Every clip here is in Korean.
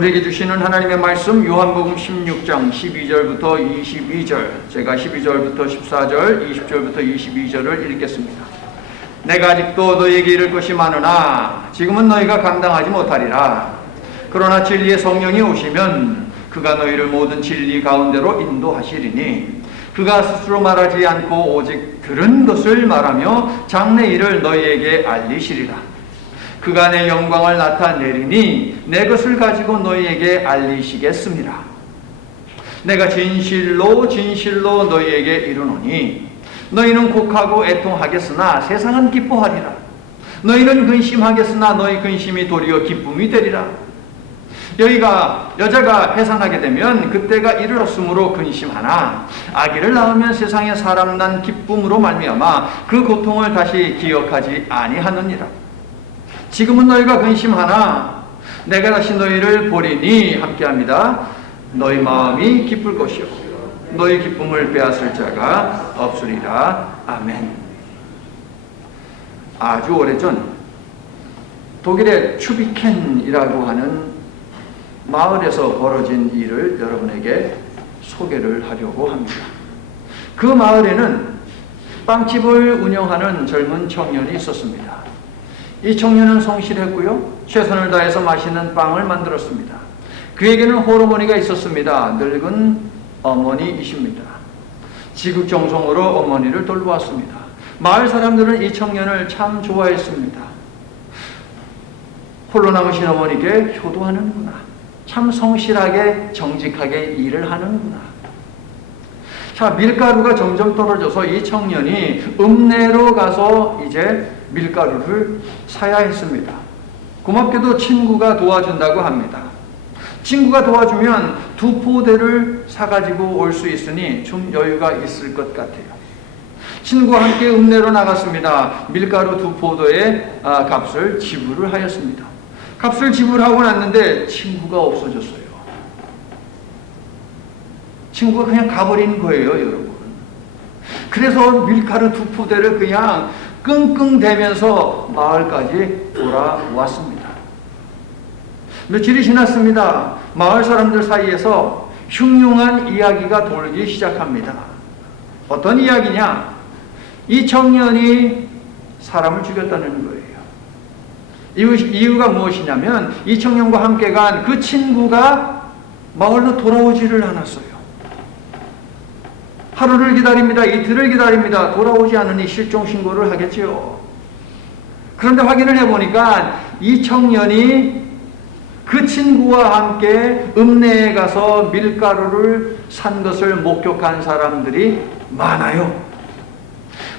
우리에게 주시는 하나님의 말씀 요한복음 16장 12절부터 22절, 제가 12절부터 14절, 20절부터 22절을 읽겠습니다. 내가 아직도 너희에게 이를 것이 많으나 지금은 너희가 감당하지 못하리라. 그러나 진리의 성령이 오시면 그가 너희를 모든 진리 가운데로 인도하시리니 그가 스스로 말하지 않고 오직 들은 것을 말하며 장래 일을 너희에게 알리시리라. 그가 내 영광을 나타내리니 내 것을 가지고 너희에게 알리시겠습니다. 내가 진실로 진실로 너희에게 이르노니 너희는 곡하고 애통하겠으나 세상은 기뻐하리라. 너희는 근심하겠으나 너희 근심이 도리어 기쁨이 되리라. 여자가 해산하게 되면 그때가 이르렀으므로 근심하나 아기를 낳으면 세상에 사람 난 기쁨으로 말미암아 그 고통을 다시 기억하지 아니하느니라. 지금은 너희가 근심하나 내가 다시 너희를 보리니 함께합니다. 너희 마음이 기쁠 것이요 너희 기쁨을 빼앗을 자가 없으리라. 아멘. 아주 오래전 독일의 튜비켄이라고 하는 마을에서 벌어진 일을 여러분에게 소개를 하려고 합니다. 그 마을에는 빵집을 운영하는 젊은 청년이 있었습니다. 이 청년은 성실했고요, 최선을 다해서 맛있는 빵을 만들었습니다. 그에게는 호르몬이가 있었습니다. 늙은 어머니이십니다. 지극정성으로 어머니를 돌보았습니다. 마을 사람들은 이 청년을 참 좋아했습니다. 홀로 남으신 어머니께 효도하는구나, 참 성실하게 정직하게 일을 하는구나. 자, 밀가루가 점점 떨어져서 이 청년이 읍내로 가서 이제 밀가루를 사야 했습니다. 고맙게도 친구가 도와준다고 합니다. 친구가 도와주면 2포대를 사가지고 올 수 있으니 좀 여유가 있을 것 같아요. 친구와 함께 읍내로 나갔습니다. 밀가루 2포대의 값을 지불을 하였습니다. 값을 지불하고 났는데 친구가 없어졌어요. 친구가 그냥 가버린 거예요, 여러분. 그래서 밀가루 2포대를 그냥 끙끙대면서 마을까지 돌아왔습니다. 며칠이 지났습니다. 마을 사람들 사이에서 흉흉한 이야기가 돌기 시작합니다. 어떤 이야기냐? 이 청년이 사람을 죽였다는 거예요. 이유가 무엇이냐면 이 청년과 함께 간 그 친구가 마을로 돌아오지를 않았어요. 하루를 기다립니다. 이틀을 기다립니다. 돌아오지 않으니 실종 신고를 하겠지요. 그런데 확인을 해보니까 이 청년이 그 친구와 함께 읍내에 가서 밀가루를 산 것을 목격한 사람들이 많아요.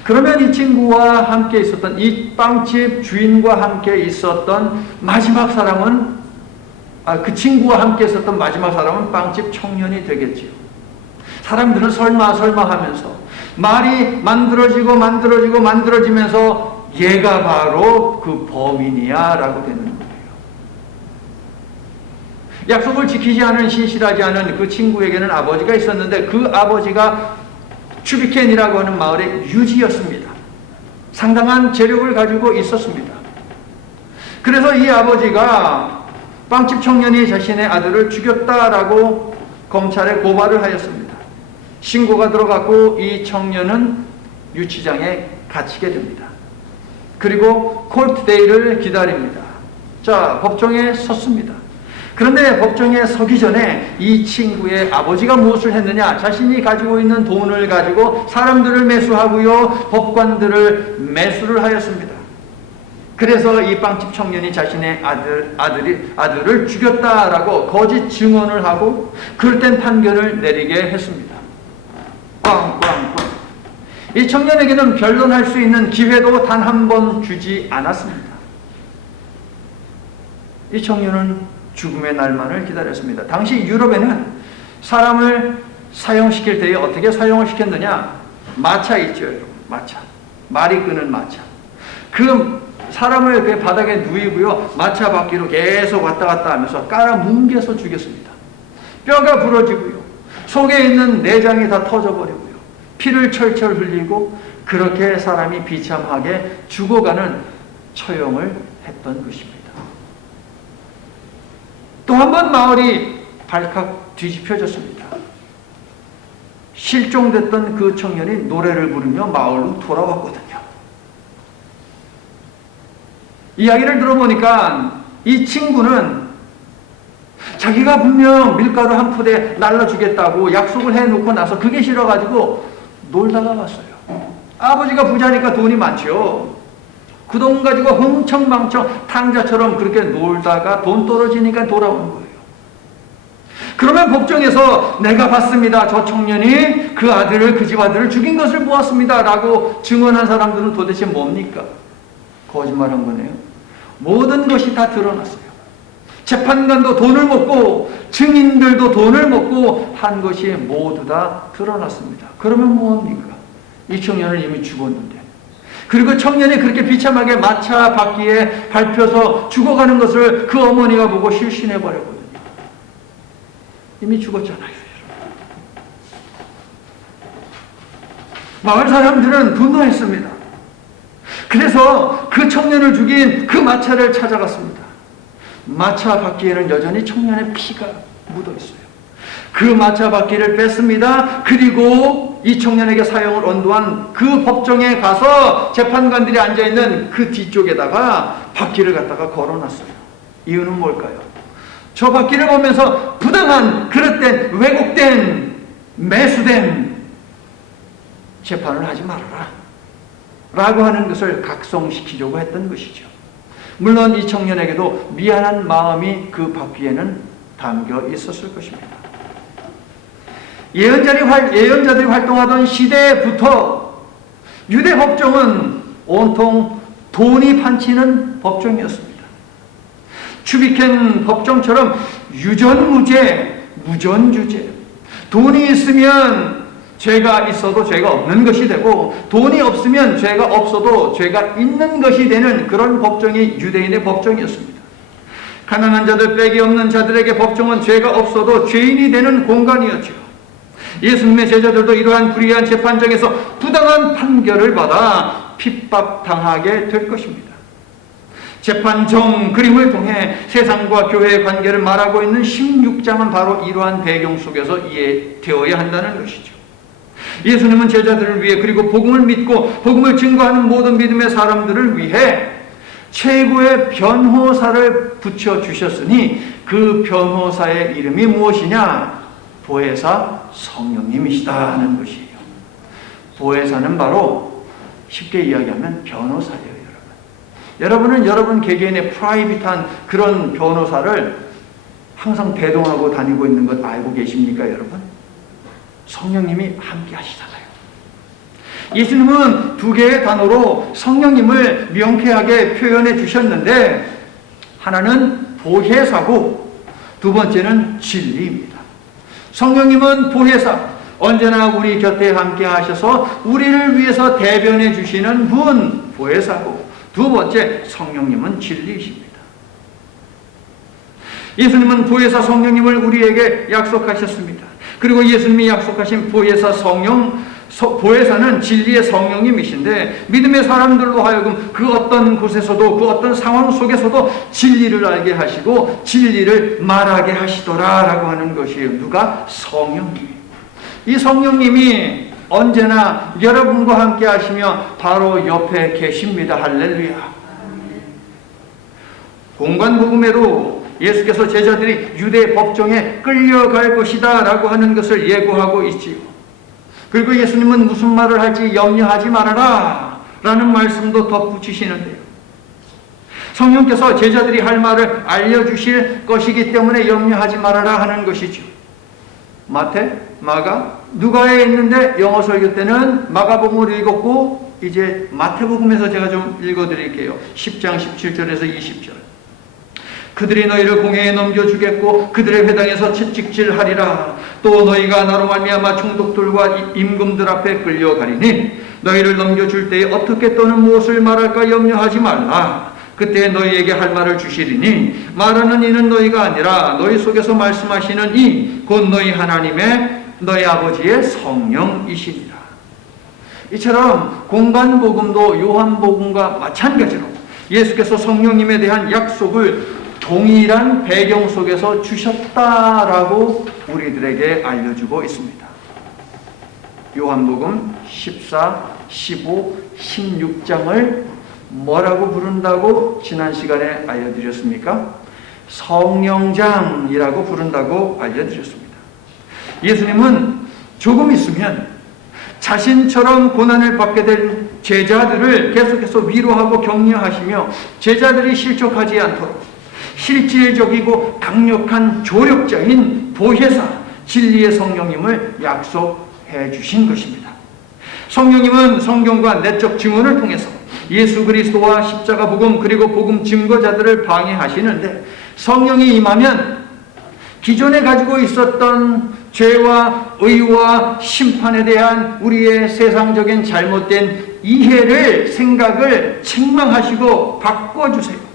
그러면 이 친구와 함께 있었던, 이 빵집 주인과 함께 있었던 마지막 사람은, 그 친구와 함께 있었던 마지막 사람은 빵집 청년이 되겠지요. 사람들은 설마 하면서 말이 만들어지면서 얘가 바로 그 범인이야 라고 되는 거예요. 약속을 지키지 않은, 신실하지 않은 그 친구에게는 아버지가 있었는데 그 아버지가 튜비켄이라고 하는 마을의 유지였습니다. 상당한 재력을 가지고 있었습니다. 그래서 이 아버지가 빵집 청년이 자신의 아들을 죽였다라고 검찰에 고발을 하였습니다. 신고가 들어갔고 이 청년은 유치장에 갇히게 됩니다. 그리고 콜트데이를 기다립니다. 자, 법정에 섰습니다. 그런데 법정에 서기 전에 이 친구의 아버지가 무엇을 했느냐? 자신이 가지고 있는 돈을 가지고 사람들을 매수하고요, 법관들을 매수를 하였습니다. 그래서 이 빵집 청년이 자신의 아들을 죽였다라고 거짓 증언을 하고 그릇된 판결을 내리게 했습니다. 꽝꽝꽝. 이 청년에게는 변론할 수 있는 기회도 단 한 번 주지 않았습니다. 이 청년은 죽음의 날만을 기다렸습니다. 당시 유럽에는 사람을 사형시킬 때에 어떻게 사형을 시켰느냐? 마차 있죠, 여러분. 마차. 말이 끄는 마차. 그 사람을 그 바닥에 누이고요, 마차 바퀴로 계속 왔다 갔다 하면서 깔아 뭉개서 죽였습니다. 뼈가 부러지고요, 속에 있는 내장이 다 터져버리고요, 피를 철철 흘리고 그렇게 사람이 비참하게 죽어가는 처형을 했던 것입니다. 또 한 번 마을이 발칵 뒤집혀졌습니다. 실종됐던 그 청년이 노래를 부르며 마을로 돌아왔거든요. 이야기를 들어보니까 이 친구는 자기가 분명 밀가루 한 푸대 날라주겠다고 약속을 해놓고 나서 그게 싫어가지고 놀다가 왔어요. 아버지가 부자니까 돈이 많죠. 그 돈 가지고 흥청망청 탕자처럼 그렇게 놀다가 돈 떨어지니까 돌아오는 거예요. 그러면 법정에서 내가 봤습니다. 저 청년이 그 아들을, 그 집 아들을 죽인 것을 보았습니다. 라고 증언한 사람들은 도대체 뭡니까? 거짓말한 거네요. 모든 것이 다 드러났어요. 재판관도 돈을 먹고 증인들도 돈을 먹고 한 것이 모두 다 드러났습니다. 그러면 뭐합니까? 이 청년은 이미 죽었는데. 그리고 청년이 그렇게 비참하게 마차 바퀴에 밟혀서 죽어가는 것을 그 어머니가 보고 실신해버렸거든요. 이미 죽었잖아요. 마을 사람들은 분노했습니다. 그래서 그 청년을 죽인 그 마차를 찾아갔습니다. 마차 바퀴에는 여전히 청년의 피가 묻어 있어요. 그 마차 바퀴를 뺐습니다. 그리고 이 청년에게 사형을 언도한 그 법정에 가서 재판관들이 앉아있는 그 뒤쪽에다가 바퀴를 갖다가 걸어놨어요. 이유는 뭘까요? 저 바퀴를 보면서 부당한, 그릇된, 왜곡된, 매수된 재판을 하지 말아라 라고 하는 것을 각성시키려고 했던 것이죠. 물론 이 청년에게도 미안한 마음이 그 바퀴에는 담겨 있었을 것입니다. 예언자들이 활동하던 시대부터 유대 법정은 온통 돈이 판치는 법정이었습니다. 추비켄 법정처럼 유전무죄, 무전주죄. 돈이 있으면 죄가 있어도 죄가 없는 것이 되고 돈이 없으면 죄가 없어도 죄가 있는 것이 되는 그런 법정이 유대인의 법정이었습니다. 가난한 자들, 빽이 없는 자들에게 법정은 죄가 없어도 죄인이 되는 공간이었죠. 예수님의 제자들도 이러한 불의한 재판정에서 부당한 판결을 받아 핍박당하게 될 것입니다. 재판정 그림을 통해 세상과 교회의 관계를 말하고 있는 16장은 바로 이러한 배경 속에서 이해되어야 한다는 것이죠. 예수님은 제자들을 위해 그리고 복음을 믿고 복음을 증거하는 모든 믿음의 사람들을 위해 최고의 변호사를 붙여주셨으니 그 변호사의 이름이 무엇이냐? 보혜사 성령님이시다 하는 것이에요. 보혜사는 바로 쉽게 이야기하면 변호사예요. 여러분은 여러분 개개인의 프라이빗한 그런 변호사를 항상 대동하고 다니고 있는 것 알고 계십니까, 여러분? 성령님이 함께 하시잖아요. 예수님은 두 개의 단어로 성령님을 명쾌하게 표현해 주셨는데 하나는 보혜사고 두 번째는 진리입니다. 성령님은 보혜사, 언제나 우리 곁에 함께 하셔서 우리를 위해서 대변해 주시는 분, 보혜사고 두 번째 성령님은 진리이십니다. 예수님은 보혜사 성령님을 우리에게 약속하셨습니다. 그리고 예수님이 약속하신 보혜사 성령, 보혜사는 진리의 성령님이신데 믿음의 사람들로 하여금 그 어떤 곳에서도 그 어떤 상황 속에서도 진리를 알게 하시고 진리를 말하게 하시더라 라고 하는 것이에요. 누가? 성령님. 이 성령님이 언제나 여러분과 함께 하시며 바로 옆에 계십니다. 할렐루야. 공관복음에도 예수께서 제자들이 유대 법정에 끌려갈 것이다 라고 하는 것을 예고하고 있지요. 그리고 예수님은 무슨 말을 할지 염려하지 말아라 라는 말씀도 덧붙이시는데요. 성령께서 제자들이 할 말을 알려주실 것이기 때문에 염려하지 말아라 하는 것이죠. 마태, 마가, 누가에 있는데 영어 설교 때는 마가복음을 읽었고 이제 마태복음에서 제가 좀 읽어드릴게요. 10장 17절에서 20절. 그들이 너희를 공회에 넘겨주겠고 그들의 회당에서 채찍질하리라. 또 너희가 나로 말미암아 총독들과 임금들 앞에 끌려가리니 너희를 넘겨줄 때에 어떻게 또는 무엇을 말할까 염려하지 말라. 그때 너희에게 할 말을 주시리니 말하는 이는 너희가 아니라 너희 속에서 말씀하시는 이 곧 너희 하나님의 너희 아버지의 성령이시니라. 이처럼 공관복음도 요한복음과 마찬가지로 예수께서 성령님에 대한 약속을 동일한 배경 속에서 주셨다라고 우리들에게 알려주고 있습니다. 요한복음 14, 15, 16장을 뭐라고 부른다고 지난 시간에 알려드렸습니까? 성령장이라고 부른다고 알려드렸습니다. 예수님은 조금 있으면 자신처럼 고난을 받게 될 제자들을 계속해서 위로하고 격려하시며 제자들이 실족하지 않도록 실질적이고 강력한 조력자인 보혜사 진리의 성령님을 약속해 주신 것입니다. 성령님은 성경과 내적 증언을 통해서 예수 그리스도와 십자가 복음 그리고 복음 증거자들을 방해하시는데, 성령이 임하면 기존에 가지고 있었던 죄와 의와 심판에 대한 우리의 세상적인 잘못된 이해를, 생각을 책망하시고 바꿔주세요.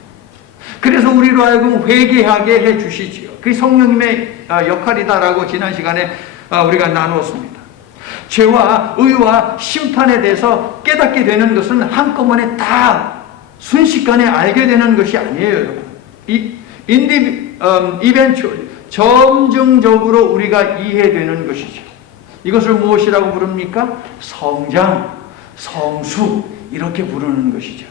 그래서 우리로 하여금 회개하게 해주시지요. 그게 성령님의 역할이다라고 지난 시간에 우리가 나누었습니다. 죄와 의와 심판에 대해서 깨닫게 되는 것은 한꺼번에 다 순식간에 알게 되는 것이 아니에요, 여러분. eventually, 점증적으로 우리가 이해되는 것이죠. 이것을 무엇이라고 부릅니까? 성장, 성수, 이렇게 부르는 것이죠.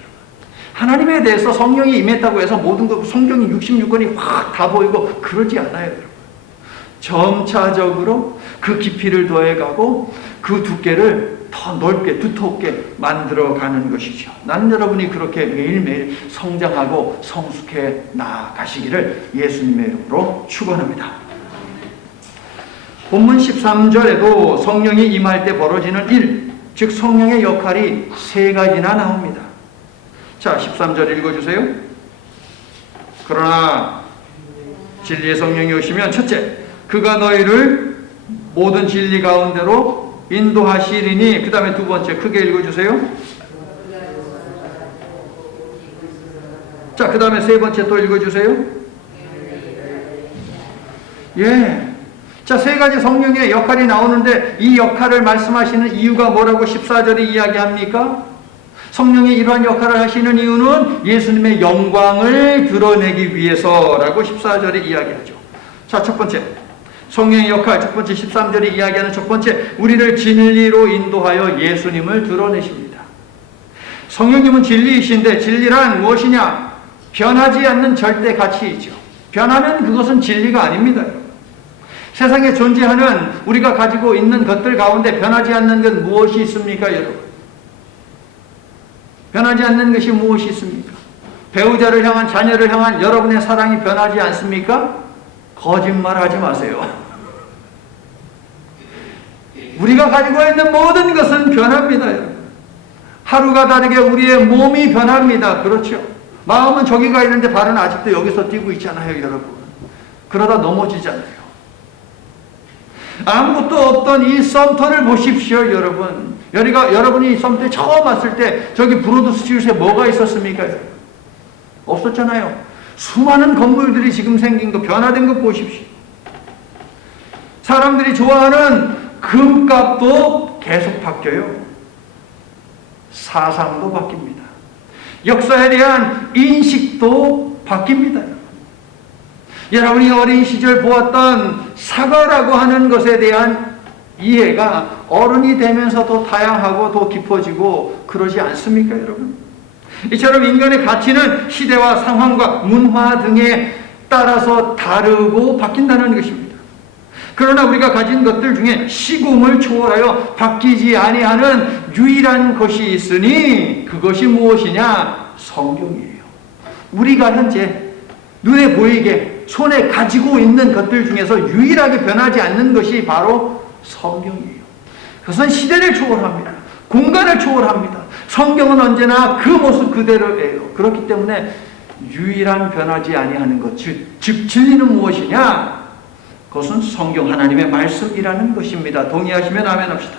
하나님에 대해서 성령이 임했다고 해서 모든 것, 성경이 66권이 확 다 보이고 그러지 않아요, 여러분. 점차적으로 그 깊이를 더해가고 그 두께를 더 넓게, 두텁게 만들어가는 것이죠. 나는 여러분이 그렇게 매일매일 성장하고 성숙해 나아가시기를 예수님의 이름으로 축원합니다. 본문 13절에도 성령이 임할 때 벌어지는 일, 즉 성령의 역할이 세 가지나 나옵니다. 자, 13절 읽어주세요. 그러나 진리의 성령이 오시면 첫째, 그가 너희를 모든 진리 가운데로 인도하시리니, 그 다음에 두 번째 크게 읽어주세요. 자, 그 다음에 세 번째 또 읽어주세요. 예. 자, 세 가지 성령의 역할이 나오는데 이 역할을 말씀하시는 이유가 뭐라고 14절에 이야기합니까? 성령이 이러한 역할을 하시는 이유는 예수님의 영광을 드러내기 위해서라고 14절에 이야기하죠. 자, 첫 번째 성령의 역할, 첫 번째 13절에 이야기하는 첫 번째, 우리를 진리로 인도하여 예수님을 드러내십니다. 성령님은 진리이신데 진리란 무엇이냐? 변하지 않는 절대 가치이죠. 변하면 그것은 진리가 아닙니다. 세상에 존재하는 우리가 가지고 있는 것들 가운데 변하지 않는 건 무엇이 있습니까, 여러분? 변하지 않는 것이 무엇이 있습니까? 배우자를 향한, 자녀를 향한 여러분의 사랑이 변하지 않습니까? 거짓말하지 마세요. 우리가 가지고 있는 모든 것은 변합니다, 여러분. 하루가 다르게 우리의 몸이 변합니다. 그렇죠? 마음은 저기 가 있는데 발은 아직도 여기서 뛰고 있잖아요, 여러분. 그러다 넘어지잖아요. 아무것도 없던 이 썸터를 보십시오, 여러분. 여러분이 썸터에 처음 왔을 때 저기 브로드 스트리트에 뭐가 있었습니까? 없었잖아요. 수많은 건물들이 지금 생긴 거, 변화된 거 보십시오. 사람들이 좋아하는 금값도 계속 바뀌어요. 사상도 바뀝니다. 역사에 대한 인식도 바뀝니다. 여러분이 어린 시절 보았던 사과라고 하는 것에 대한 이해가 어른이 되면서 더 다양하고 더 깊어지고 그러지 않습니까, 여러분? 이처럼 인간의 가치는 시대와 상황과 문화 등에 따라서 다르고 바뀐다는 것입니다. 그러나 우리가 가진 것들 중에 시공을 초월하여 바뀌지 아니하는 유일한 것이 있으니 그것이 무엇이냐? 성경이에요. 우리가 현재 눈에 보이게 손에 가지고 있는 것들 중에서 유일하게 변하지 않는 것이 바로 성경이에요. 그것은 시대를 초월합니다. 공간을 초월합니다. 성경은 언제나 그 모습 그대로예요. 그렇기 때문에 유일한 변하지 아니하는 것, 즉 진리는 무엇이냐? 그것은 성경 하나님의 말씀이라는 것입니다. 동의하시면 아멘 합시다.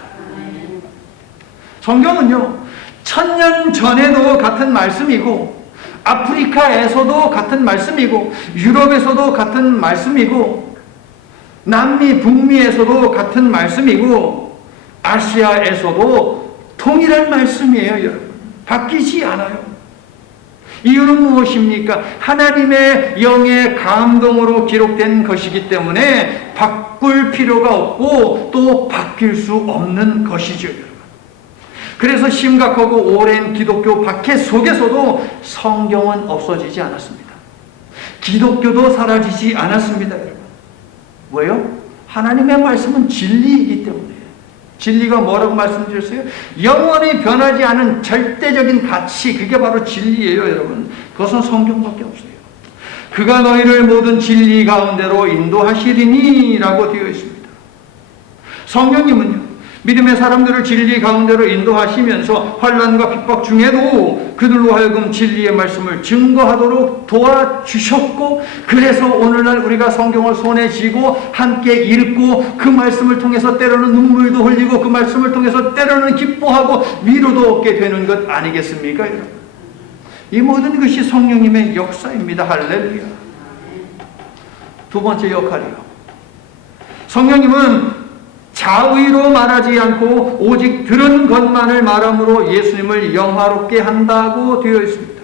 성경은요, 1000년 전에도 같은 말씀이고 아프리카에서도 같은 말씀이고 유럽에서도 같은 말씀이고 남미 북미에서도 같은 말씀이고 아시아에서도 동일한 말씀이에요, 여러분. 바뀌지 않아요. 이유는 무엇입니까? 하나님의 영의 감동으로 기록된 것이기 때문에 바꿀 필요가 없고 또 바뀔 수 없는 것이죠. 그래서 심각하고 오랜 기독교 박해 속에서도 성경은 없어지지 않았습니다. 기독교도 사라지지 않았습니다, 여러분. 왜요? 하나님의 말씀은 진리이기 때문에. 진리가 뭐라고 말씀드렸어요? 영원히 변하지 않은 절대적인 가치, 그게 바로 진리예요, 여러분. 그것은 성경밖에 없어요. 그가 너희를 모든 진리 가운데로 인도하시리니 라고 되어 있습니다. 성령님은요, 믿음의 사람들을 진리 가운데로 인도하시면서 환난과 핍박 중에도 그들로 하여금 진리의 말씀을 증거하도록 도와주셨고, 그래서 오늘날 우리가 성경을 손에 쥐고 함께 읽고 그 말씀을 통해서 때로는 눈물도 흘리고 그 말씀을 통해서 때로는 기뻐하고 위로도 얻게 되는 것 아니겠습니까, 여러분? 이 모든 것이 성령님의 역사입니다. 할렐루야. 두 번째 역할이요. 성령님은 자의로 말하지 않고 오직 들은 것만을 말함으로 예수님을 영화롭게 한다고 되어 있습니다.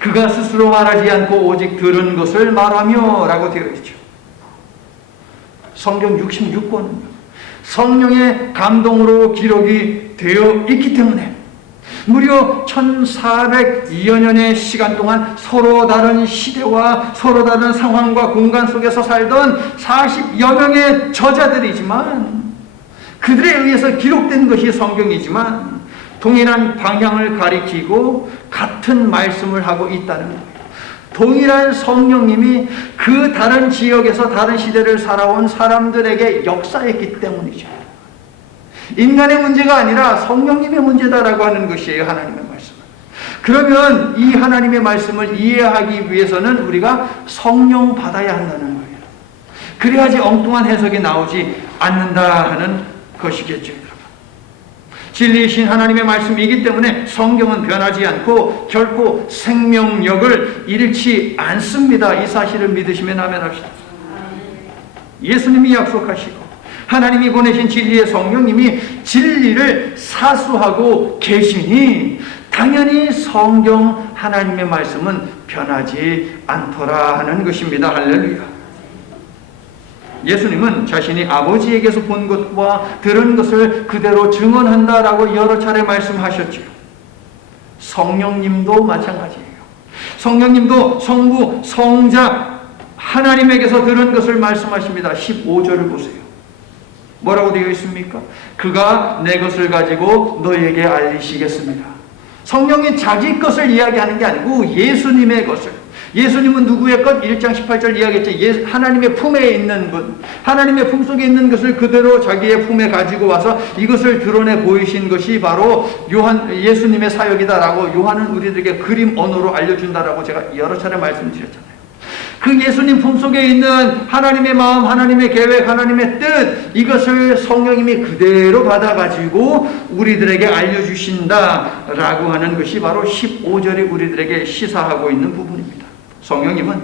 그가 스스로 말하지 않고 오직 들은 것을 말하며 라고 되어 있죠. 성경 66권은요, 성령의 감동으로 기록이 되어 있기 때문에 무려 1400여 년의 시간 동안 서로 다른 시대와 서로 다른 상황과 공간 속에서 살던 40여 명의 저자들이지만, 그들에 의해서 기록된 것이 성경이지만 동일한 방향을 가리키고 같은 말씀을 하고 있다는 거예요. 동일한 성령님이 그 다른 지역에서 다른 시대를 살아온 사람들에게 역사했기 때문이죠. 인간의 문제가 아니라 성령님의 문제다라고 하는 것이에요, 하나님의 말씀은. 그러면 이 하나님의 말씀을 이해하기 위해서는 우리가 성령 받아야 한다는 거예요. 그래야지 엉뚱한 해석이 나오지 않는다 하는 것이겠죠, 여러분. 진리이신 하나님의 말씀이기 때문에 성경은 변하지 않고 결코 생명력을 잃지 않습니다. 이 사실을 믿으시면 아멘합시다. 예수님이 약속하시고 하나님이 보내신 진리의 성령님이 진리를 사수하고 계시니 당연히 성경 하나님의 말씀은 변하지 않더라 하는 것입니다. 할렐루야. 예수님은 자신이 아버지에게서 본 것과 들은 것을 그대로 증언한다라고 여러 차례 말씀하셨죠. 성령님도 마찬가지예요. 성령님도 성부, 성자, 하나님에게서 들은 것을 말씀하십니다. 15절을 보세요. 뭐라고 되어 있습니까? 그가 내 것을 가지고 너에게 알리시겠습니다. 성령이 자기 것을 이야기하는 게 아니고 예수님의 것을. 예수님은 누구의 것? 1장 18절 이야기했죠. 하나님의 품에 있는 분, 하나님의 품속에 있는 것을 그대로 자기의 품에 가지고 와서 이것을 드러내 보이신 것이 바로 예수님의 사역이다라고 요한은 우리들에게 그림 언어로 알려준다라고 제가 여러 차례 말씀드렸잖아요. 그 예수님 품속에 있는 하나님의 마음, 하나님의 계획, 하나님의 뜻, 이것을 성령님이 그대로 받아가지고 우리들에게 알려주신다라고 하는 것이 바로 15절이 우리들에게 시사하고 있는 부분입니다. 성령님은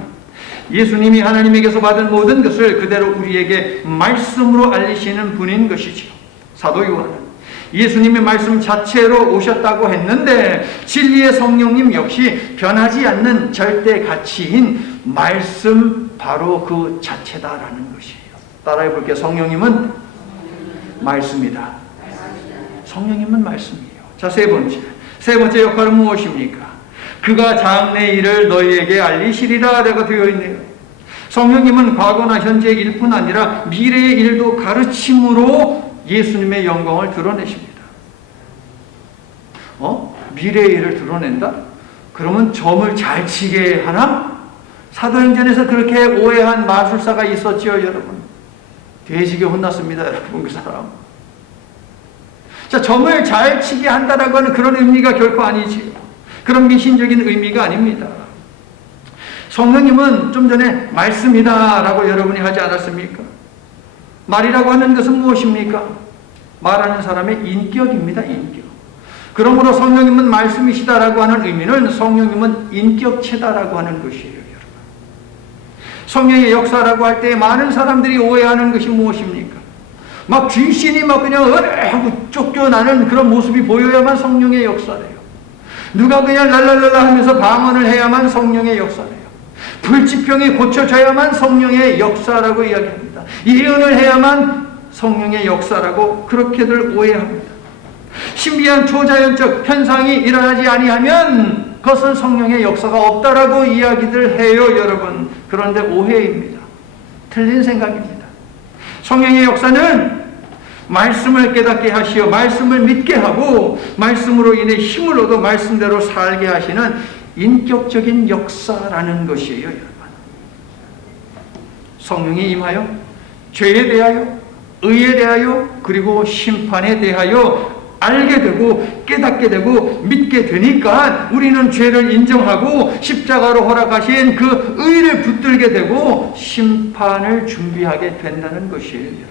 예수님이 하나님에게서 받은 모든 것을 그대로 우리에게 말씀으로 알리시는 분인 것이지요. 사도 요한은 예수님의 말씀 자체로 오셨다고 했는데 진리의 성령님 역시 변하지 않는 절대 가치인 말씀, 바로 그 자체다라는 것이에요. 따라해 볼게요. 성령님은 말씀이다. 성령님은 말씀이에요. 자, 세 번째 역할은 무엇입니까? 그가 장래 일을 너희에게 알리시리라 라고 되어 있네요. 성령님은 과거나 현재의 일뿐 아니라 미래의 일도 가르침으로 예수님의 영광을 드러내십니다. 미래의 일을 드러낸다? 그러면 점을 잘 치게 하나? 사도행전에서 그렇게 오해한 마술사가 있었죠, 여러분. 돼지게 혼났습니다, 여러분, 그 사람. 자, 점을 잘 치게 한다라고 하는 그런 의미가 결코 아니지요. 그런 미신적인 의미가 아닙니다. 성령님은 좀 전에 말씀이다라고 여러분이 하지 않았습니까? 말이라고 하는 것은 무엇입니까? 말하는 사람의 인격입니다. 인격. 그러므로 성령님은 말씀이시다라고 하는 의미는 성령님은 인격체다라고 하는 것이에요, 여러분. 성령의 역사라고 할 때 많은 사람들이 오해하는 것이 무엇입니까? 막 귀신이 막 그냥 하고 쫓겨나는 그런 모습이 보여야만 성령의 역사래요. 누가 그냥 랄랄랄라 하면서 방언을 해야만 성령의 역사래요. 불치병이 고쳐져야만 성령의 역사라고 이야기합니다. 예언을 해야만 성령의 역사라고 그렇게들 오해합니다. 신비한 초자연적 현상이 일어나지 아니하면 그것은 성령의 역사가 없다라고 이야기들 해요, 여러분. 그런데 오해입니다. 틀린 생각입니다. 성령의 역사는 말씀을 깨닫게 하시어 말씀을 믿게 하고 말씀으로 인해 힘을 얻어 말씀대로 살게 하시는 인격적인 역사라는 것이에요, 여러분. 성령이 임하여 죄에 대하여, 의에 대하여, 그리고 심판에 대하여 알게 되고 깨닫게 되고 믿게 되니까 우리는 죄를 인정하고 십자가로 허락하신 그 의를 붙들게 되고 심판을 준비하게 된다는 것이에요, 여러분.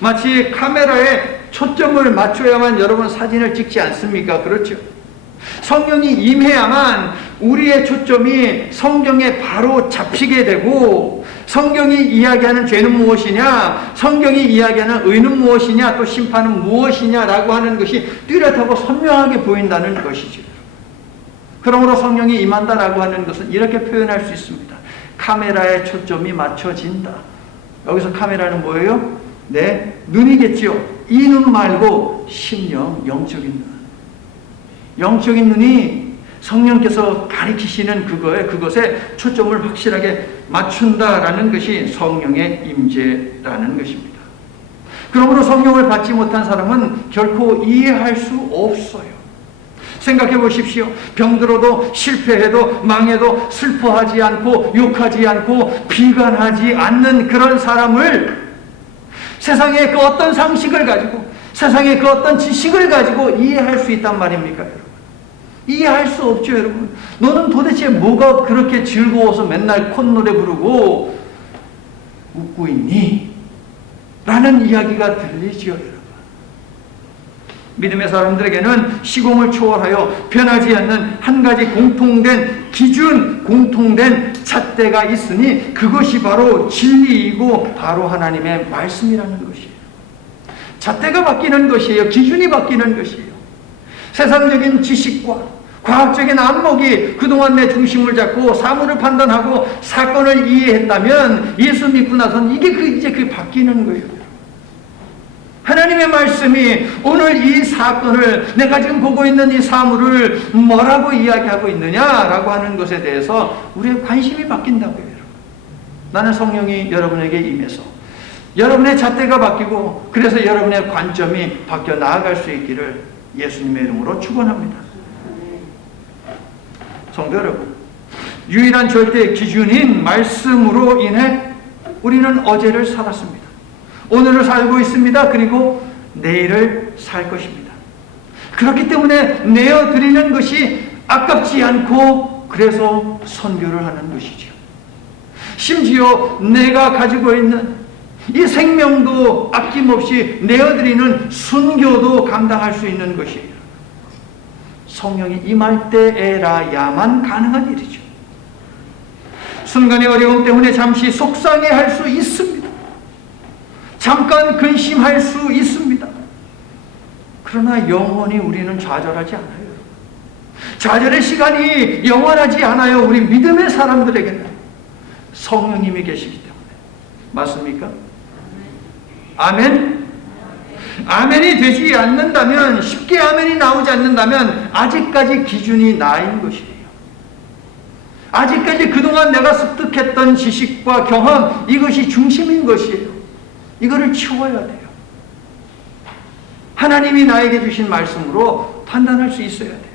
마치 카메라에 초점을 맞춰야만 여러분 사진을 찍지 않습니까? 그렇죠? 성령이 임해야만 우리의 초점이 성경에 바로 잡히게 되고 성경이 이야기하는 죄는 무엇이냐, 성경이 이야기하는 의는 무엇이냐, 또 심판은 무엇이냐라고 하는 것이 뚜렷하고 선명하게 보인다는 것이죠. 그러므로 성령이 임한다라고 하는 것은 이렇게 표현할 수 있습니다. 카메라에 초점이 맞춰진다. 여기서 카메라는 뭐예요? 네, 눈이겠지요. 이 눈 말고 심령, 영적인 눈. 영적인 눈이 성령께서 가리키시는 그것에 초점을 확실하게 맞춘다라는 것이 성령의 임재라는 것입니다. 그러므로 성령을 받지 못한 사람은 결코 이해할 수 없어요. 생각해 보십시오. 병들어도 실패해도 망해도 슬퍼하지 않고 욕하지 않고 비관하지 않는 그런 사람을 세상의 그 어떤 상식을 가지고 세상의 그 어떤 지식을 가지고 이해할 수 있단 말입니까, 여러분? 이해할 수 없죠, 여러분. 너는 도대체 뭐가 그렇게 즐거워서 맨날 콧노래 부르고 웃고 있니? 라는 이야기가 들리지요, 여러분. 믿음의 사람들에게는 시공을 초월하여 변하지 않는 한 가지 공통된 기준, 공통된 잣대가 있으니 그것이 바로 진리이고 바로 하나님의 말씀이라는 것이에요. 잣대가 바뀌는 것이에요. 기준이 바뀌는 것이에요. 세상적인 지식과 과학적인 안목이 그동안 내 중심을 잡고 사물을 판단하고 사건을 이해했다면 예수 믿고 나서는 이제 그게 바뀌는 거예요. 하나님의 말씀이 오늘 이 사건을, 내가 지금 보고 있는 이 사물을 뭐라고 이야기하고 있느냐라고 하는 것에 대해서 우리의 관심이 바뀐다고요, 여러분. 나는 성령이 여러분에게 임해서 여러분의 잣대가 바뀌고 그래서 여러분의 관점이 바뀌어 나아갈 수 있기를 예수님의 이름으로 축원합니다. 성도 여러분, 유일한 절대 기준인 말씀으로 인해 우리는 어제를 살았습니다. 오늘을 살고 있습니다. 그리고 내일을 살 것입니다. 그렇기 때문에 내어드리는 것이 아깝지 않고 그래서 선교를 하는 것이죠. 심지어 내가 가지고 있는 이 생명도 아낌없이 내어드리는 순교도 감당할 수 있는 것이에요. 성령이 임할 때에라야만 가능한 일이죠. 순간의 어려움 때문에 잠시 속상해할 수 있습니다. 잠깐 근심할 수 있습니다. 그러나 영원히 우리는 좌절하지 않아요. 좌절의 시간이 영원하지 않아요. 우리 믿음의 사람들에게는 성령님이 계시기 때문에. 맞습니까? 아멘? 아멘이 되지 않는다면, 쉽게 아멘이 나오지 않는다면 아직까지 기준이 나인 것이에요. 아직까지 그동안 내가 습득했던 지식과 경험, 이것이 중심인 것이에요. 이거를 치워야 돼요. 하나님이 나에게 주신 말씀으로 판단할 수 있어야 돼요.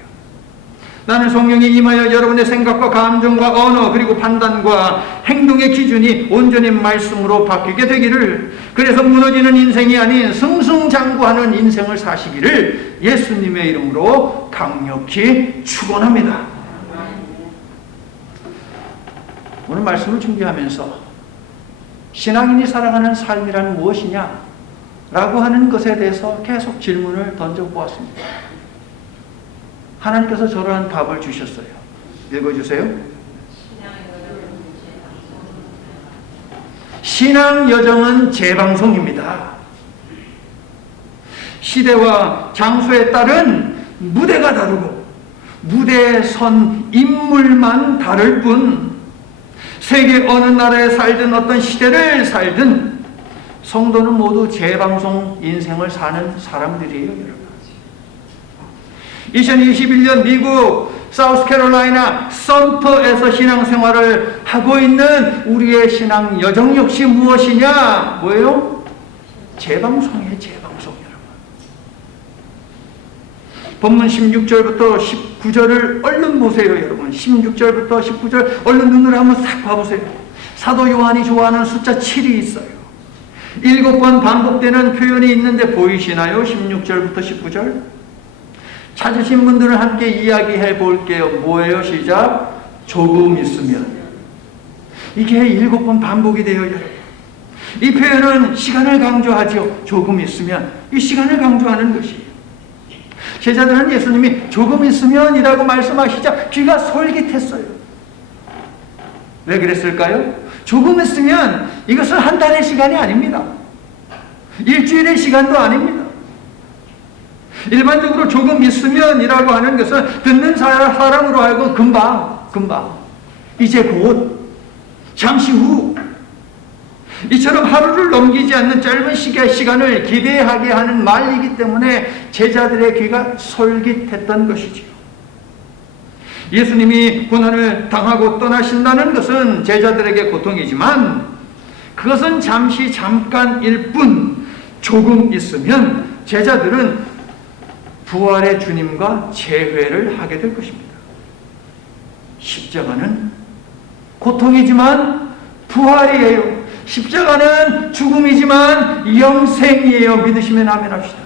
나는 성령이 임하여 여러분의 생각과 감정과 언어 그리고 판단과 행동의 기준이 온전히 말씀으로 바뀌게 되기를, 그래서 무너지는 인생이 아닌 승승장구하는 인생을 사시기를 예수님의 이름으로 강력히 축원합니다. 오늘 말씀을 준비하면서 신앙인이 살아가는 삶이란 무엇이냐? 라고 하는 것에 대해서 계속 질문을 던져보았습니다. 하나님께서 저러한 답을 주셨어요. 읽어주세요. 신앙 여정은 재방송입니다. 시대와 장소에 따른 무대가 다르고 무대에 선 인물만 다를 뿐, 세계 어느 나라에 살든 어떤 시대를 살든 성도는 모두 재방송 인생을 사는 사람들이에요, 여러분. 2021년 미국 사우스캐롤라이나 썸터에서 신앙생활을 하고 있는 우리의 신앙 여정 역시 무엇이냐? 뭐예요? 재방송이에요, 재방송, 여러분. 본문 16절부터 19절을 얼른 보세요, 여러분. 16절부터 19절 얼른 눈으로 한번 싹 봐보세요. 사도 요한이 좋아하는 숫자 7이 있어요. 7번 반복되는 표현이 있는데 보이시나요? 16절부터 19절. 찾으신 분들은 함께 이야기해 볼게요. 뭐예요? 시작. 조금 있으면. 이게 7번 반복이 돼요, 여러분. 이 표현은 시간을 강조하죠. 조금 있으면. 이 시간을 강조하는 것이에요. 제자들은 예수님이 조금 있으면이라고 말씀하시자 귀가 솔깃했어요. 왜 그랬을까요? 조금 있으면 이것은 한 달의 시간이 아닙니다. 일주일의 시간도 아닙니다. 일반적으로 조금 있으면이라고 하는 것은 듣는 사람으로 하여금 금방, 이제 곧, 잠시 후, 이처럼 하루를 넘기지 않는 짧은 시간을 기대하게 하는 말이기 때문에 제자들의 귀가 솔깃했던 것이지요. 예수님이 고난을 당하고 떠나신다는 것은 제자들에게 고통이지만 그것은 잠깐일 뿐, 조금 있으면 제자들은 부활의 주님과 재회를 하게 될 것입니다. 십자가는 고통이지만 부활이에요. 십자가는 죽음이지만 영생이에요. 믿으시면 아멘 합시다.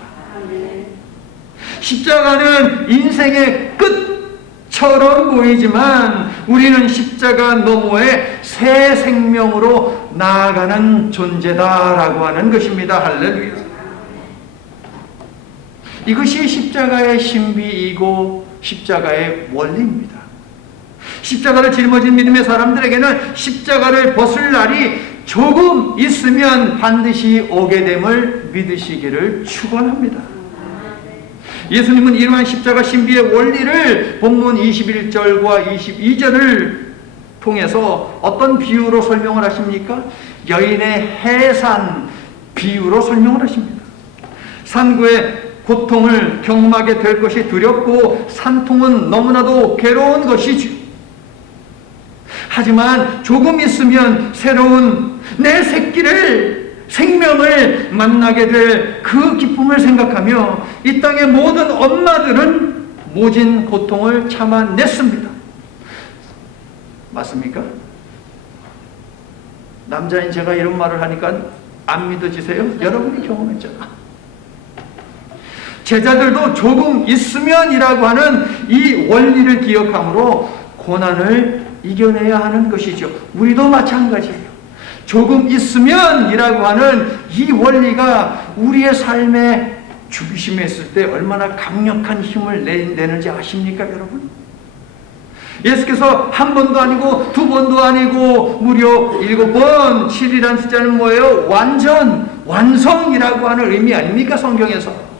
십자가는 인생의 끝처럼 보이지만 우리는 십자가 너머에 새 생명으로 나아가는 존재다라고 하는 것입니다. 할렐루야. 이것이 십자가의 신비이고 십자가의 원리입니다. 십자가를 짊어진 믿음의 사람들에게는 십자가를 벗을 날이 조금 있으면 반드시 오게 됨을 믿으시기를 축원합니다. 예수님은 이러한 십자가 신비의 원리를 본문 21절과 22절을 통해서 어떤 비유로 설명을 하십니까? 여인의 해산 비유로 설명을 하십니다. 산구의 고통을 경험하게 될 것이 두렵고 산통은 너무나도 괴로운 것이죠. 하지만 조금 있으면 새로운 내 생명을 만나게 될 그 기쁨을 생각하며 이 땅의 모든 엄마들은 모진 고통을 참아냈습니다. 맞습니까? 남자인 제가 이런 말을 하니까 안 믿어지세요? 여러분이 경험했잖아. 제자들도 조금 있으면이라고 하는 이 원리를 기억함으로 고난을 이겨내야 하는 것이죠. 우리도 마찬가지예요. 조금 있으면이라고 하는 이 원리가 우리의 삶에 중심했을 때 얼마나 강력한 힘을 내는지 아십니까, 여러분? 예수께서 한 번도 아니고 두 번도 아니고 무려 7번, 7이라는 숫자는 뭐예요? 완성이라고 하는 의미 아닙니까, 성경에서?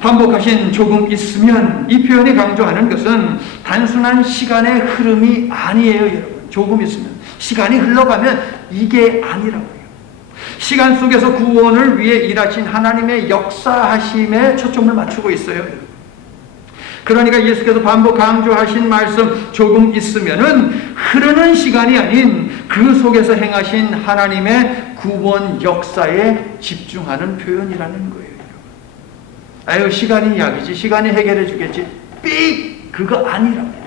반복하신 조금 있으면, 이 표현이 강조하는 것은 단순한 시간의 흐름이 아니에요, 여러분. 조금 있으면. 시간이 흘러가면 이게 아니라고요. 시간 속에서 구원을 위해 일하신 하나님의 역사하심에 초점을 맞추고 있어요. 그러니까 예수께서 반복 강조하신 말씀 조금 있으면은 흐르는 시간이 아닌 그 속에서 행하신 하나님의 구원 역사에 집중하는 표현이라는 거예요. 아유, 시간이 약이지, 시간이 해결해 주겠지, 그거 아니랍니다.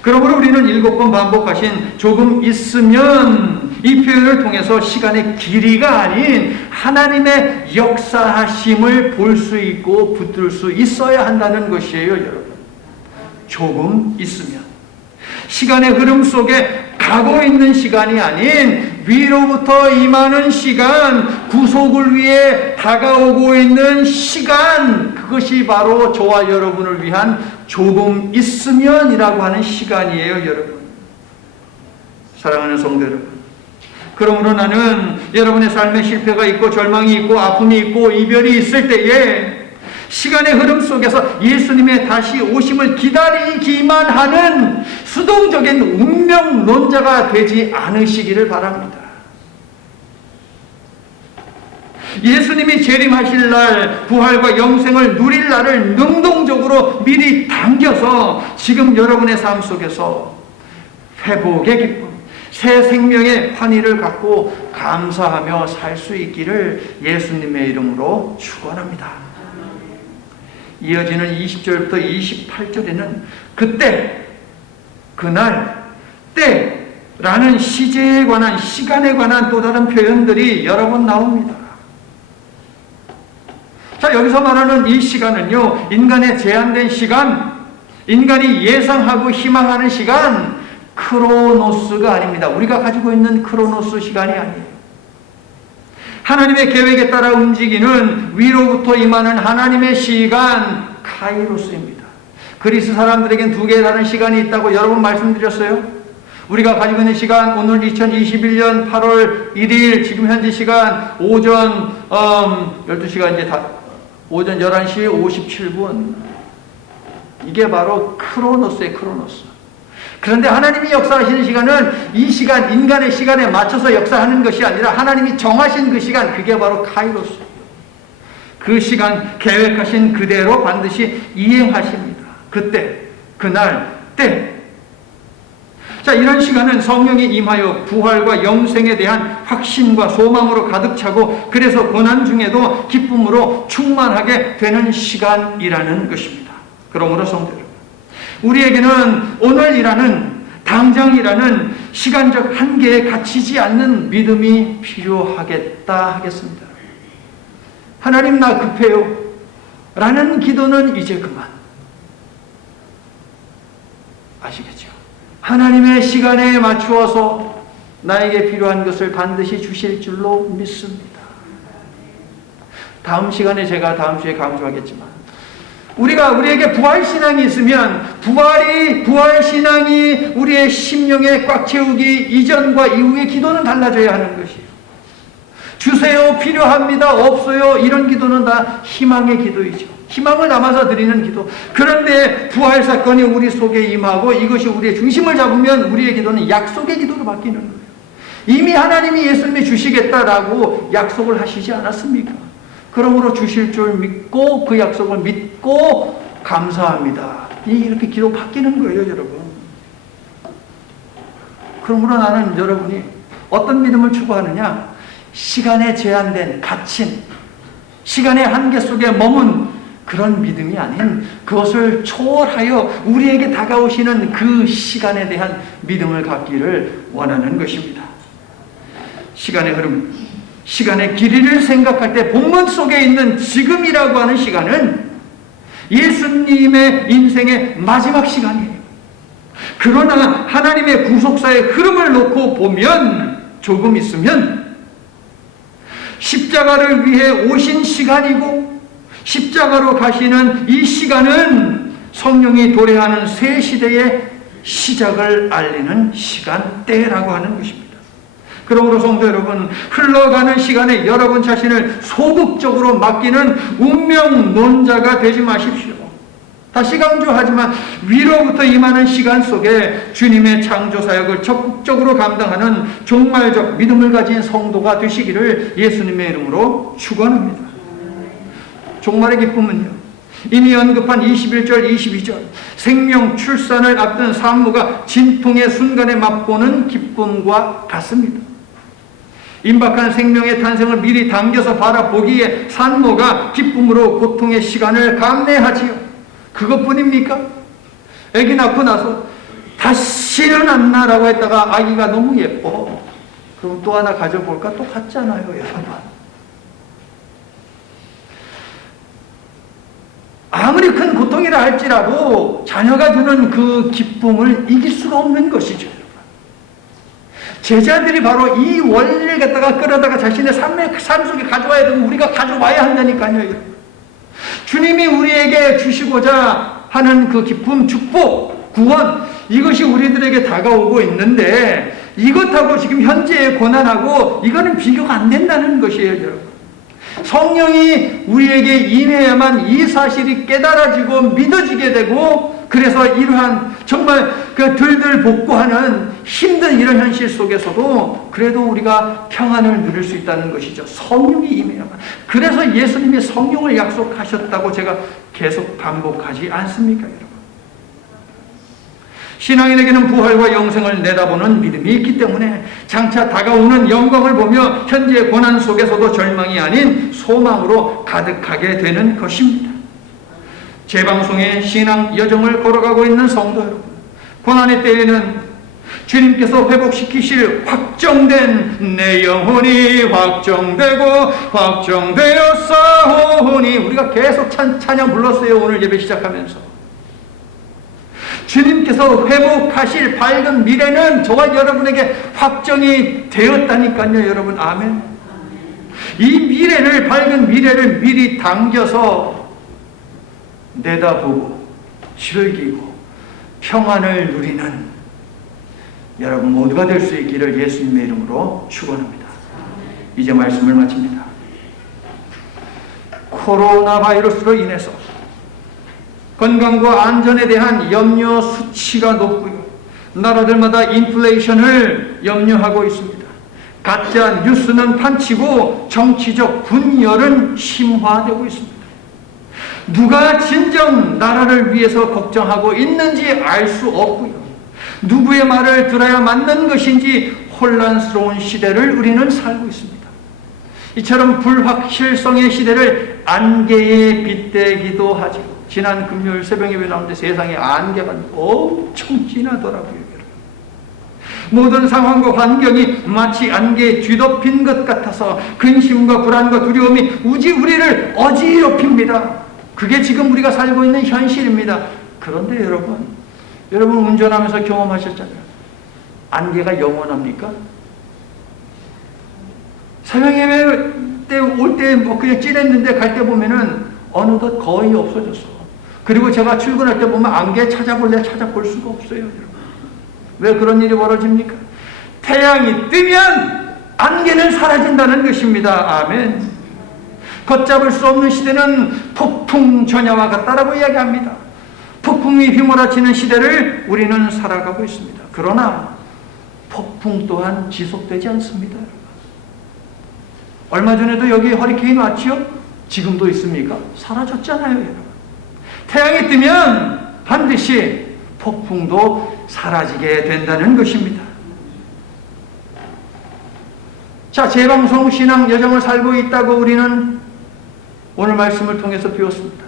그러므로 우리는 7번 반복하신 조금 있으면 이 표현을 통해서 시간의 길이가 아닌 하나님의 역사하심을 볼 수 있고 붙들 수 있어야 한다는 것이에요, 여러분. 조금 있으면 시간의 흐름 속에 가고 있는 시간이 아닌 위로부터 임하는 시간, 구속을 위해 다가오고 있는 시간, 그것이 바로 저와 여러분을 위한 조금 있으면이라고 하는 시간이에요, 여러분. 사랑하는 성도 여러분, 그러므로 나는 여러분의 삶에 실패가 있고 절망이 있고 아픔이 있고 이별이 있을 때에 시간의 흐름 속에서 예수님의 다시 오심을 기다리기만 하는 수동적인 운명론자가 되지 않으시기를 바랍니다. 예수님이 재림하실 날, 부활과 영생을 누릴 날을 능동적으로 미리 당겨서 지금 여러분의 삶 속에서 회복의 기쁨, 새 생명의 환희를 갖고 감사하며 살 수 있기를 예수님의 이름으로 축원합니다. 이어지는 20절부터 28절에는 그때, 그날, 때라는 시제에 관한, 시간에 관한 또 다른 표현들이 여러 번 나옵니다. 자, 여기서 말하는 이 시간은요, 인간의 제한된 시간, 인간이 예상하고 희망하는 시간, 크로노스가 아닙니다. 우리가 가지고 있는 크로노스 시간이 아니에요. 하나님의 계획에 따라 움직이는 위로부터 임하는 하나님의 시간, 카이로스입니다. 그리스 사람들에겐 두 개의 다른 시간이 있다고 여러 번 말씀드렸어요. 우리가 가지고 있는 시간, 오늘 2021년 8월 1일 지금 현재 시간 오전 12시가 이제 오전 11시 57분. 이게 바로 크로노스의 크로노스. 그런데 하나님이 역사하시는 시간은 이 시간, 인간의 시간에 맞춰서 역사하는 것이 아니라 하나님이 정하신 그 시간, 그게 바로 카이로스. 그 시간 계획하신 그대로 반드시 이행하십니다. 그때, 그날, 때. 자, 이런 시간은 성령이 임하여 부활과 영생에 대한 확신과 소망으로 가득 차고, 그래서 고난 중에도 기쁨으로 충만하게 되는 시간이라는 것입니다. 그러므로 성도 여러분, 우리에게는 오늘이라는, 당장이라는 시간적 한계에 갇히지 않는 믿음이 필요하겠다 하겠습니다. 하나님, 나 급해요 라는 기도는 이제 그만. 아시겠죠? 하나님의 시간에 맞추어서 나에게 필요한 것을 반드시 주실 줄로 믿습니다. 다음 시간에 제가 다음 주에 강조하겠지만, 우리에게 부활신앙이 있으면 부활신앙이 우리의 심령에 꽉 채우기 이전과 이후의 기도는 달라져야 하는 것이에요. 주세요, 필요합니다, 없어요, 이런 기도는 다 희망의 기도이죠. 희망을 담아서 드리는 기도. 그런데 부활 사건이 우리 속에 임하고 이것이 우리의 중심을 잡으면 우리의 기도는 약속의 기도로 바뀌는 거예요. 이미 하나님이 예수님이 주시겠다라고 약속을 하시지 않았습니까? 그러므로 주실 줄 믿고 그 약속을 믿고 감사합니다. 이렇게 기도 바뀌는 거예요, 여러분. 그러므로 나는 여러분이 어떤 믿음을 추구하느냐? 시간에 제한된 갇힌, 시간의 한계 속에 머문 그런 믿음이 아닌 그것을 초월하여 우리에게 다가오시는 그 시간에 대한 믿음을 갖기를 원하는 것입니다. 시간의 흐름, 시간의 길이를 생각할 때 본문 속에 있는 지금이라고 하는 시간은 예수님의 인생의 마지막 시간이에요. 그러나 하나님의 구속사의 흐름을 놓고 보면 조금 있으면 십자가를 위해 오신 시간이고, 십자가로 가시는 이 시간은 성령이 도래하는 새 시대의 시작을 알리는 시간대라고 하는 것입니다. 그러므로 성도 여러분, 흘러가는 시간에 여러분 자신을 소극적으로 맡기는 운명론자가 되지 마십시오. 다시 강조하지만 위로부터 임하는 시간 속에 주님의 창조사역을 적극적으로 감당하는 종말적 믿음을 가진 성도가 되시기를 예수님의 이름으로 축원합니다. 종말의 기쁨은요, 이미 언급한 21절, 22절 생명 출산을 앞둔 산모가 진통의 순간에 맛보는 기쁨과 같습니다. 임박한 생명의 탄생을 미리 당겨서 바라보기에 산모가 기쁨으로 고통의 시간을 감내하지요. 그것뿐입니까? 아기 낳고 나서 다시는 안 나라고 했다가 아기가 너무 예뻐, 그럼 또 하나 가져볼까? 똑같잖아요, 여러분. 아무리 큰 고통이라 할지라도 자녀가 주는 그 기쁨을 이길 수가 없는 것이죠. 제자들이 바로 이 원리를 갖다가 끌어다가 자신의 삶 속에 가져와야 되고 우리가 가져와야 한다니까요. 주님이 우리에게 주시고자 하는 그 기쁨, 축복, 구원, 이것이 우리들에게 다가오고 있는데 이것하고 지금 현재의 고난하고 이거는 비교가 안 된다는 것이에요, 여러분. 성령이 우리에게 임해야만 이 사실이 깨달아지고 믿어지게 되고, 그래서 이러한 정말 그 들들 볶고하는 힘든 이런 현실 속에서도 그래도 우리가 평안을 누릴 수 있다는 것이죠. 성령이 임해야만. 그래서 예수님이 성령을 약속하셨다고 제가 계속 반복하지 않습니까, 여러분? 신앙인에게는 부활과 영생을 내다보는 믿음이 있기 때문에 장차 다가오는 영광을 보며 현재의 고난 속에서도 절망이 아닌 소망으로 가득하게 되는 것입니다. 재방송의 신앙 여정을 걸어가고 있는 성도 여러분, 고난의 때에는 주님께서 회복시키실 확정된 내 영혼이 확정되고 확정되었사오니, 우리가 계속 찬양 불렀어요, 오늘 예배 시작하면서. 주님께서 회복하실 밝은 미래는 저와 여러분에게 확정이 되었다니까요, 여러분. 아멘. 이 미래를, 밝은 미래를 미리 당겨서 내다보고 즐기고 평안을 누리는 여러분 모두가 될 수 있기를 예수님의 이름으로 축원합니다. 이제 말씀을 마칩니다. 코로나 바이러스로 인해서 건강과 안전에 대한 염려 수치가 높고요, 나라들마다 인플레이션을 염려하고 있습니다. 가짜 뉴스는 판치고 정치적 분열은 심화되고 있습니다. 누가 진정 나라를 위해서 걱정하고 있는지 알 수 없고요, 누구의 말을 들어야 맞는 것인지 혼란스러운 시대를 우리는 살고 있습니다. 이처럼 불확실성의 시대를 안개에 빗대기도 하죠. 지난 금요일 새벽 예배 나오는데 세상에 안개가 엄청 진하더라고요. 모든 상황과 환경이 마치 안개에 뒤덮인 것 같아서 근심과 불안과 두려움이 우리를 어지럽힙니다. 그게 지금 우리가 살고 있는 현실입니다. 그런데 여러분 운전하면서 경험하셨잖아요. 안개가 영원합니까? 새벽 예배 때 올 때 뭐 그냥 찐했는데 갈 때 보면은 어느덧 거의 없어졌어. 그리고 제가 출근할 때 보면 안개 찾아볼 수가 없어요, 여러분. 왜 그런 일이 벌어집니까? 태양이 뜨면 안개는 사라진다는 것입니다. 아멘. 걷잡을 수 없는 시대는 폭풍 전야와 같다라고 이야기합니다. 폭풍이 휘몰아치는 시대를 우리는 살아가고 있습니다. 그러나 폭풍 또한 지속되지 않습니다. 얼마 전에도 여기 허리케인 왔지요? 지금도 있습니까? 사라졌잖아요, 여러분. 태양이 뜨면 반드시 폭풍도 사라지게 된다는 것입니다. 자, 재방송 신앙 여정을 살고 있다고 우리는 오늘 말씀을 통해서 배웠습니다.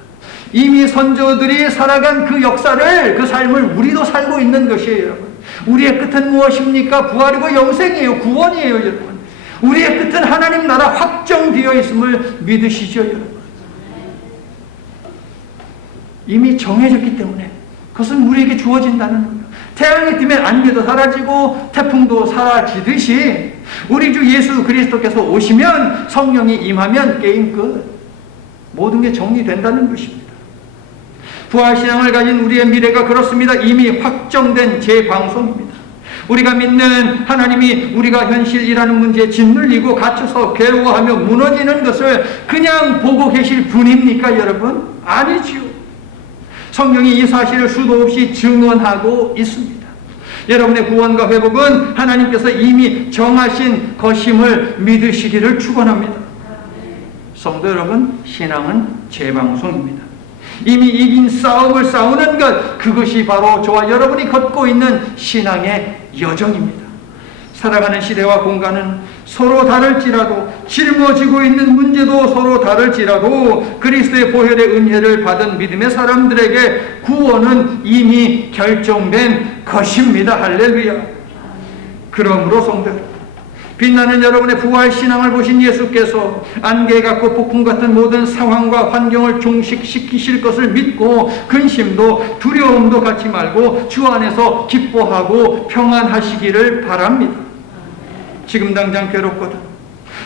이미 선조들이 살아간 그 역사를, 그 삶을 우리도 살고 있는 것이에요, 여러분. 우리의 끝은 무엇입니까? 부활이고 영생이에요. 구원이에요, 여러분. 우리의 끝은 하나님 나라 확정되어 있음을 믿으시죠, 여러분. 이미 정해졌기 때문에 그것은 우리에게 주어진다는 거예요. 태양이 뜨면 안개도 사라지고 태풍도 사라지듯이 우리 주 예수 그리스도께서 오시면, 성령이 임하면 게임 끝. 모든 게 정리된다는 것입니다. 부활신앙을 가진 우리의 미래가 그렇습니다. 이미 확정된 재방송입니다. 우리가 믿는 하나님이 우리가 현실이라는 문제에 짓눌리고 갇혀서 괴로워하며 무너지는 것을 그냥 보고 계실 분입니까, 여러분? 아니지요. 성령이 이 사실을 수도 없이 증언하고 있습니다. 여러분의 구원과 회복은 하나님께서 이미 정하신 것임을 믿으시기를 축원합니다. 성도 여러분, 신앙은 재방송입니다. 이미 이긴 싸움을 싸우는 것, 그것이 바로 저와 여러분이 걷고 있는 신앙의 여정입니다. 살아가는 시대와 공간은 서로 다를지라도, 짊어지고 있는 문제도 서로 다를지라도 그리스도의 보혈의 은혜를 받은 믿음의 사람들에게 구원은 이미 결정된 것입니다. 할렐루야. 그러므로 성도 여러분, 빛나는 여러분의 부활 신앙을 보신 예수께서 안개 같고 폭풍 같은 모든 상황과 환경을 종식시키실 것을 믿고 근심도 두려움도 갖지 말고 주 안에서 기뻐하고 평안하시기를 바랍니다. 지금 당장 괴롭거든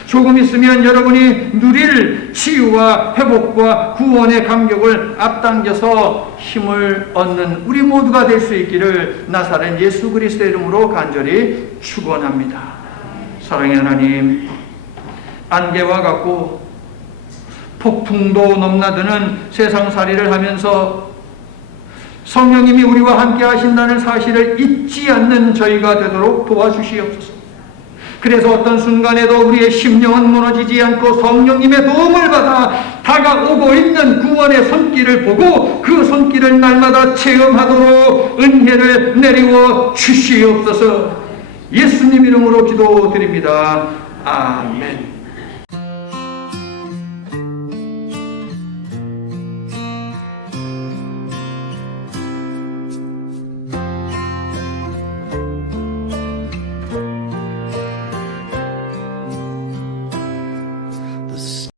조금 있으면 여러분이 누릴 치유와 회복과 구원의 감격을 앞당겨서 힘을 얻는 우리 모두가 될 수 있기를 나사렛 예수 그리스도의 이름으로 간절히 축원합니다. 사랑의 하나님, 안개와 같고 폭풍도 넘나드는 세상살이를 하면서 성령님이 우리와 함께 하신다는 사실을 잊지 않는 저희가 되도록 도와주시옵소서. 그래서 어떤 순간에도 우리의 심령은 무너지지 않고 성령님의 도움을 받아 다가오고 있는 구원의 손길을 보고 그 손길을 날마다 체험하도록 은혜를 내리워 주시옵소서. 예수님 이름으로 기도드립니다. 아멘.